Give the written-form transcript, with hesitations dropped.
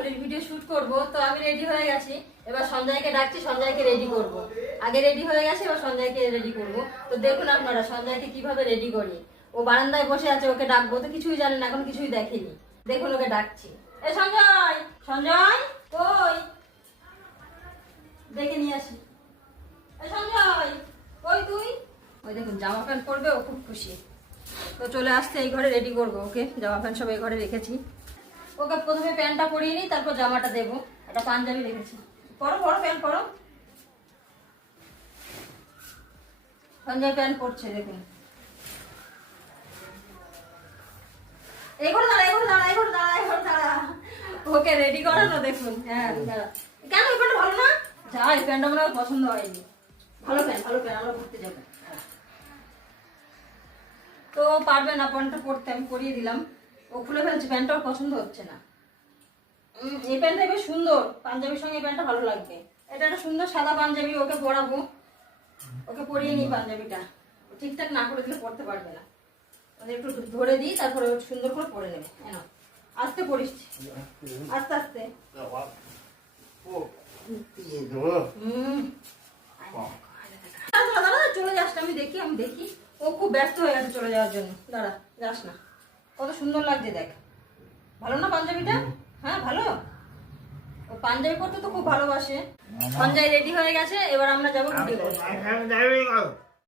হোলির video shoot করব, তো আমি রেডি হয়ে গেছি। এবার সঞ্জয়কে ডাকছি, সঞ্জয়কে রেডি করব। আগে রেডি হয়ে গেছে, এবার সঞ্জয়কে রেডি করব। তো দেখুন আপনারা সঞ্জয়কে কিভাবে রেডি করি। ও বারান্দায় বসে আছে, ওকে ডাকবো তো কিছুই জানে না, এখন কিছুই দেখেনি। দেখুন ওকে ডাকছি। এ সঞ্জয়, সঞ্জয় কই? দেখে নিয়ে আসি। এ সঞ্জয় কই তুই? ওই দেখুন জামা প্যান্ট পরবে, ও খুব খুশি। তো চলে আসতে এই ঘরে রেডি করবো ওকে। জামা প্যান্ট সব এই ঘরে রেখেছি। ওকে প্রথমে প্যান্টটা পরিয়ে নিই, তারপর জামাটা দেবো। একটা পাঞ্জাবি রেখেছি। পরো পরো প্যান্ট পরো। সঞ্জয় প্যান্ট পরছে দেখুন। এই ঘরে দাঁড়া, এই ঘরে দাঁড়া, এই ঘরে দাঁড়া, এই ঘরে দাঁড়া। ওকে রেডি করানো দেখুন। হ্যাঁ দাঁড়া। কেন এই প্যান্টটা ভালো না? যা, এই প্যান্টটা মনে হয় পছন্দ হয়নি। ভালো প্যান্ট, ভালো প্যান্ট, আমরা ঘুরতে যাবো। তো পারবে না প্যান্টটা পরতে, আমি পরিয়ে দিলাম। ও খুলে ফেলছে, প্যান্টটা ওর পছন্দ হচ্ছে না। এই প্যান্টটা বেশ সুন্দর, পাঞ্জাবির সঙ্গে এই প্যান্টটা ভালো লাগবে। এটা একটা সুন্দর সাদা পাঞ্জাবি, ওকে পরাবো। ওকে পরিয়ে নিই পাঞ্জাবিটা। ঠিকঠাক না করে দিলে পরতে পারবে না। মানে একটু ধরে দিই, তারপরে সুন্দর করে পরে নেবে। হ্যাঁ, আস্তে পরিস, আস্তে আস্তে। চলে যাস না, আমি দেখি, আমি দেখি। ও খুব ব্যস্ত হয়ে গেছে চলে যাওয়ার জন্য। দাঁড়া, যাস না। কত সুন্দর লাগছে দেখ। ভালো না পাঞ্জাবিটা? হ্যাঁ ভালো। ও পাঞ্জাবি পরতে তো খুব ভালোবাসে। সঞ্জয় রেডি হয়ে গেছে, এবার আমরা যাবো ভিডিও করতে।